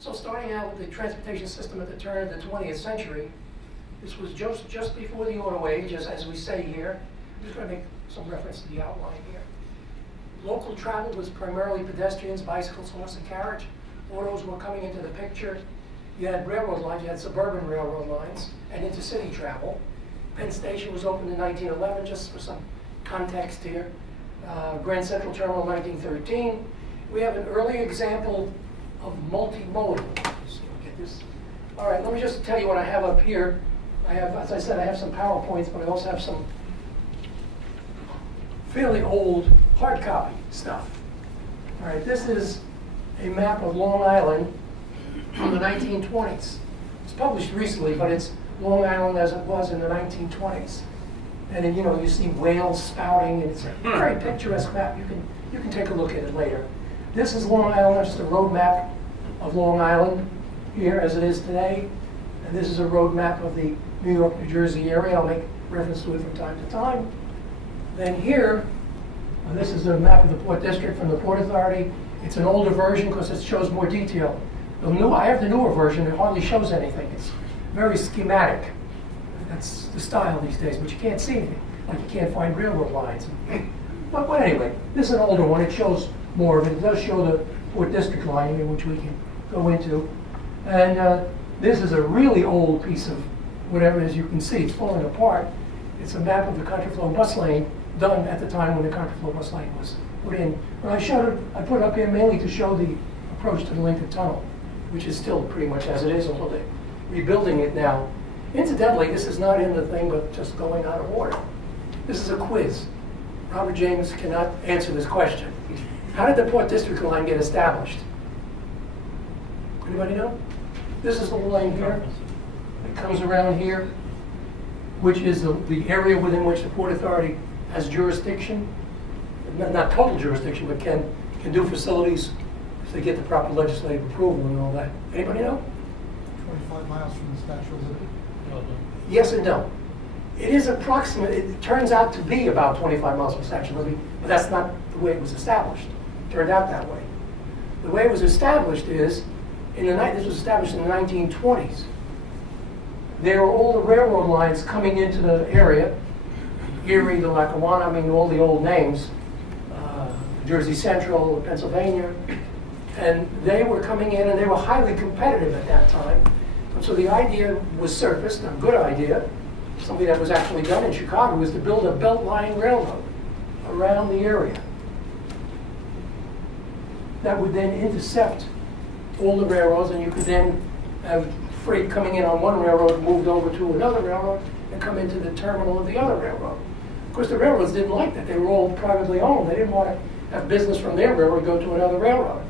So starting out with the transportation system at the turn of the 20th century, this was just before the auto age, as we say here. I'm just going to make some reference to the outline here. Local travel was primarily pedestrians, bicycles, horse and carriage. Autos were coming into the picture. You had railroad lines, you had suburban railroad lines, and intercity travel. Penn Station was opened in 1911, just for some context here. Grand Central Terminal 1913. We have an early example of multimodal. Let's see if we get this. All right, let me just tell you what I have up here. I have, as I said, I have some PowerPoints, but I also have some fairly old hard copy stuff. All right, this is a map of Long Island from the 1920s. It's published recently, but it's Long Island as it was in the 1920s. And then, you see whales spouting, and it's a very picturesque map. You can take a look at it later. This is Long Island, just a road map of Long Island here as it is today. And this is a road map of the New York, New Jersey area. I'll make reference to it from time to time. Then here, this is a map of the Port District from the Port Authority. It's an older version because it shows more detail. I have the newer version. It hardly shows anything. It's very schematic. That's the style these days, but you can't see anything. Like you can't find railroad lines. But anyway, this is an older one. It shows more of it. It does show the Port District line, which we can go into. And this is a really old piece of whatever it is you can see. It's falling apart. It's a map of the contraflow bus lane done at the time when the contraflow bus lane was put in. But I put it up here mainly to show the approach to the Lincoln Tunnel, which is still pretty much as it is, although they're rebuilding it now. Incidentally, this is not in the thing, but just going out of order. This is a quiz. Robert James cannot answer this question. How did the Port District line get established? Anybody know? This is the line here. It comes around here, which is the area within which the Port Authority has jurisdiction. Not total jurisdiction, but can do facilities if they get the proper legislative approval and all that. Anybody know? 25 miles from the Statue of Liberty. Yes and no. It is approximate. It turns out to be about 25 miles from the Statue of Liberty, but that's not the way it was established. It turned out that way. The way it was established is, this was established in the 1920s. There were all the railroad lines coming into the area, Erie, the Lackawanna, all the old names, Jersey Central, Pennsylvania, and they were coming in and they were highly competitive at that time. And so the idea was surfaced, a good idea, something that was actually done in Chicago, was to build a Beltline railroad around the area that would then intercept all the railroads, and you could then have freight coming in on one railroad moved over to another railroad and come into the terminal of the other railroad. Of course, the railroads didn't like that. They were all privately owned. They didn't want to have business from their railroad go to another railroad.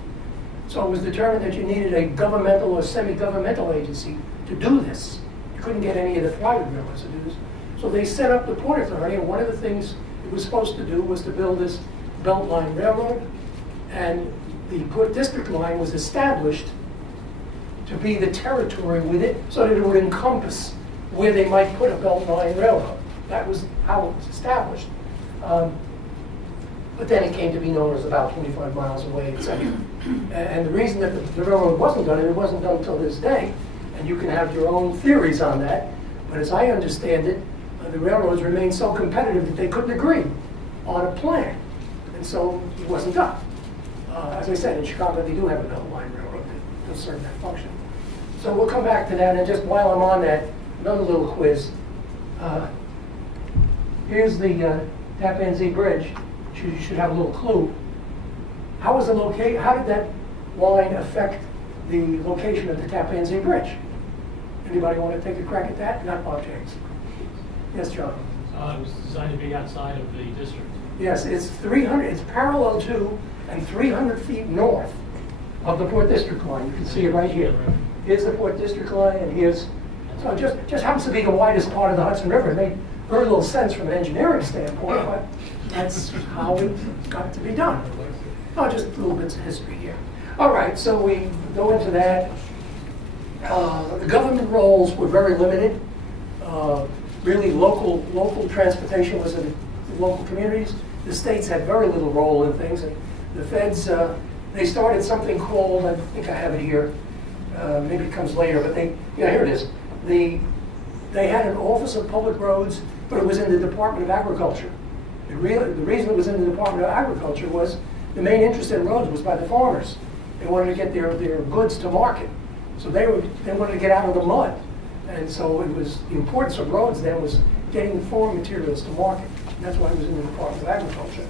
So it was determined that you needed a governmental or semi-governmental agency to do this. You couldn't get any of the private railroads to do this. So they set up the Port Authority, and one of the things it was supposed to do was to build this Beltline Railroad, and the Port District line was established to be the territory with it, so that it would encompass where they might put a Beltline Railroad. That was how it was established. But then it came to be known as about 25 miles away, etc. And the reason that the railroad wasn't done, and it wasn't done until this day, and you can have your own theories on that, but as I understand it, the railroads remained so competitive that they couldn't agree on a plan. And so it wasn't done. As I said, in Chicago, they do have a Beltline Railroad that does serve that function. So we'll come back to that, and just while I'm on that, another little quiz. Here's the Tappan Zee Bridge. You should have a little clue. How did that line affect the location of the Tappan Zee Bridge? Anybody want to take a crack at that? Not Bob James. Yes, John. It was designed to be outside of the district. Yes, it's parallel to and 300 feet north of the Port District line. You can see it right here. Here's the Port District line, and here's, so it just happens to be the widest part of the Hudson River. It made very little sense from an engineering standpoint, but that's how it got to be done. Oh, just little bits of history here. All right, so we go into that. The government roles were very limited. Really, local transportation was in the local communities. The states had very little role in things. And the feds, they started something called, I think I have it here, maybe it comes later, but yeah, here it is. They had an Office of Public Roads, but it was in the Department of Agriculture. The reason it was in the Department of Agriculture was the main interest in roads was by the farmers. They wanted to get their goods to market. So they wanted to get out of the mud. And so it was, the importance of roads then was getting the farm materials to market. And that's why it was in the Department of Agriculture.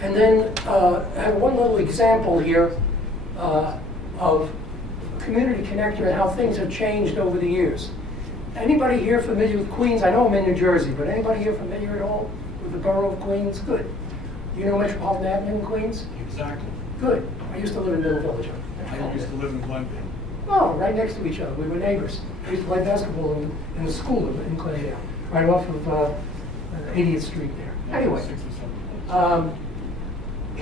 And then I have one little example here of community connector and how things have changed over the years. Anybody here familiar with Queens? I know I'm in New Jersey, but anybody here familiar at all with the borough of Queens? Good. You know Metropolitan Avenue in Queens? Exactly. Good. I used to live in Middle Village. I used to live in Glendale. Oh, right next to each other. We were neighbors. We used to play basketball in the school in Glendale, right off of 80th Street there. Anyway, 6 or 7 places.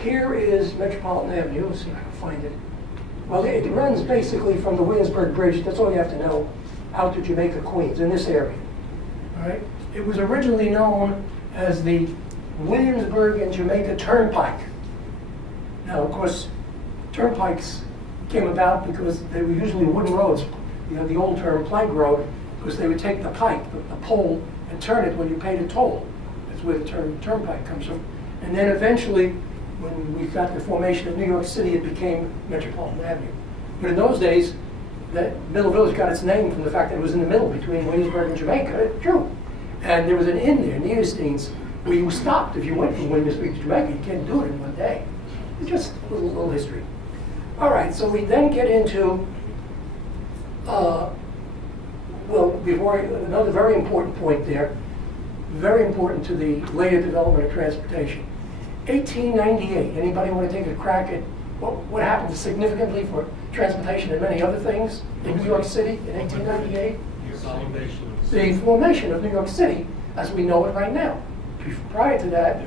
here is Metropolitan Avenue. Let's see if I can find it. Well, it runs basically from the Williamsburg Bridge, that's all you have to know, out to Jamaica, Queens, in this area. All right? It was originally known as the Williamsburg and Jamaica Turnpike. Now, of course, turnpikes came about because they were usually wooden roads. You know, the old term plank road, because they would take the pike, the pole, and turn it when you paid a toll. That's where the term turnpike comes from. And then eventually, when we got the formation of New York City, it became Metropolitan Avenue. But in those days, that Middle Village got its name from the fact that it was in the middle between Williamsburg and Jamaica. True. And there was an inn there, Neostein's, where you stopped if you went from Williamsburg to Jamaica. You can't do it in one day. It's just a little history. All right, so we then get into, another very important point there, very important to the later development of transportation. 1898, anybody want to take a crack at what happened significantly for transportation and many other things in New York City in 1898? The formation of New York City as we know it right now. Prior to that,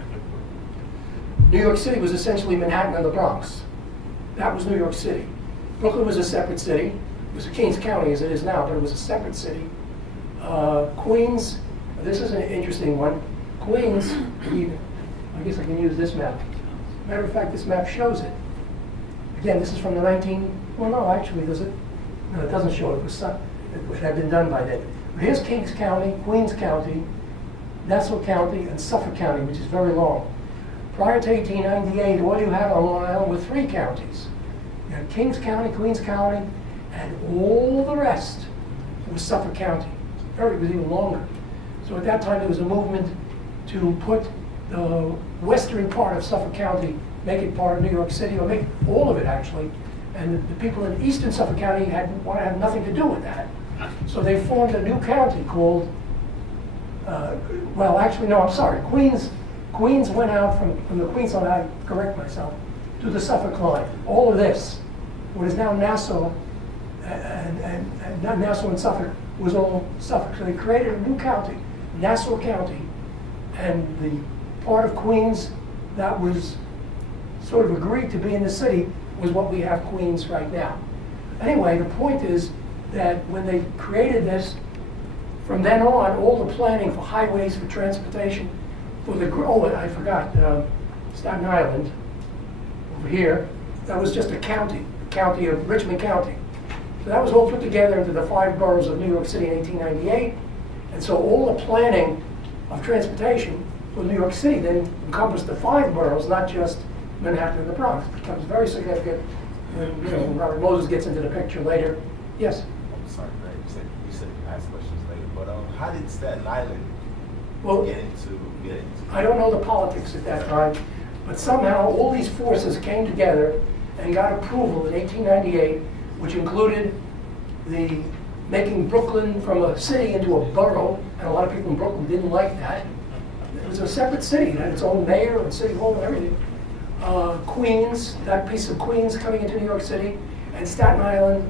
New York City was essentially Manhattan and the Bronx. That was New York City. Brooklyn was a separate city. It was a Kings County as it is now, but it was a separate city. Queens, this is an interesting one. Queens, I guess I can use this map. Matter of fact, this map shows it. Again, this is from the does it? No, it doesn't show it. It had been done by then. But here's Kings County, Queens County, Nassau County, and Suffolk County, which is very long. Prior to 1898, all you had on Long Island were 3 counties. You had Kings County, Queens County, and all the rest was Suffolk County. It was even longer. So at that time, there was a movement to put the western part of Suffolk County, make it part of New York City, or make all of it actually. And the people in eastern Suffolk County want to have nothing to do with that. So they formed a new county called, Queens went out from the Queens line, I correct myself, to the Suffolk line. All of this, what is now Nassau, and Nassau and Suffolk, was all Suffolk. So they created a new county, Nassau County, and the part of Queens that was sort of agreed to be in the city was what we have Queens right now. Anyway, the point is that when they created this, from then on, all the planning for highways, for transportation, Staten Island, over here, that was just a county of Richmond County. So that was all put together into the 5 boroughs of New York City in 1898. And so all the planning of transportation for New York City then encompassed the 5 boroughs, not just Manhattan and the Bronx. It becomes very significant when Robert Moses gets into the picture later. Yes? I'm sorry, Greg. You said you asked questions later, but how did Staten Island get into? I don't know the politics at that time, but somehow all these forces came together and got approval in 1898, which included the making Brooklyn from a city into a borough, and a lot of people in Brooklyn didn't like that. It was a separate city. It had its own mayor and city hall and everything. Queens, that piece of Queens coming into New York City, and Staten Island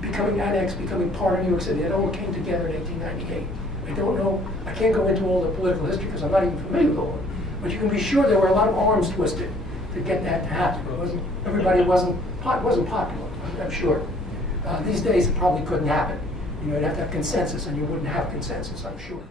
becoming annexed, becoming part of New York City. It all came together in 1898. I don't know, I can't go into all the political history because I'm not even familiar with all of it. But you can be sure there were a lot of arms twisted to get that to happen. Everybody wasn't popular, I'm sure. These days it probably couldn't happen. You'd have to have consensus, and you wouldn't have consensus, I'm sure.